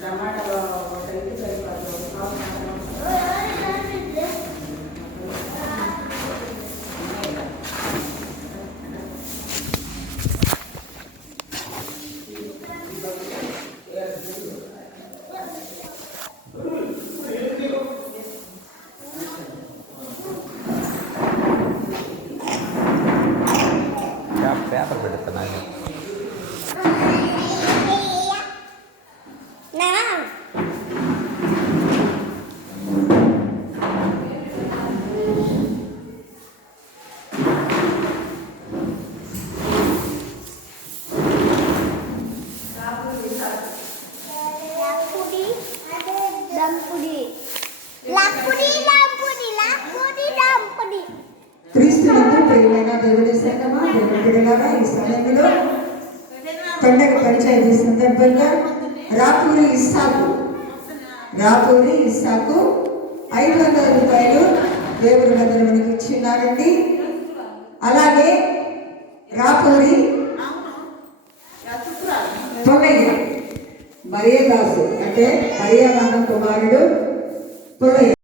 టమాటా ఒక ఇది సరిపోతుంది. పేపర్ పెడుతున్నాను. క్రీస్తునందు ప్రియమైన దేవుడి సంగమా, దేవుడి బిడ్డలారా, ఈ సమయంలో పండగ పంచాయతీ సందర్భంగా రాపూరి ఇస్సాకు 500 రూపాయలు దేవుడి దగ్గర మనకి ఇచ్చినారండి. అలాగే రాపూరి పొన్నయ్య మరియదాసు అంటే మరియానంద కుమారుడు పొన్నయ్య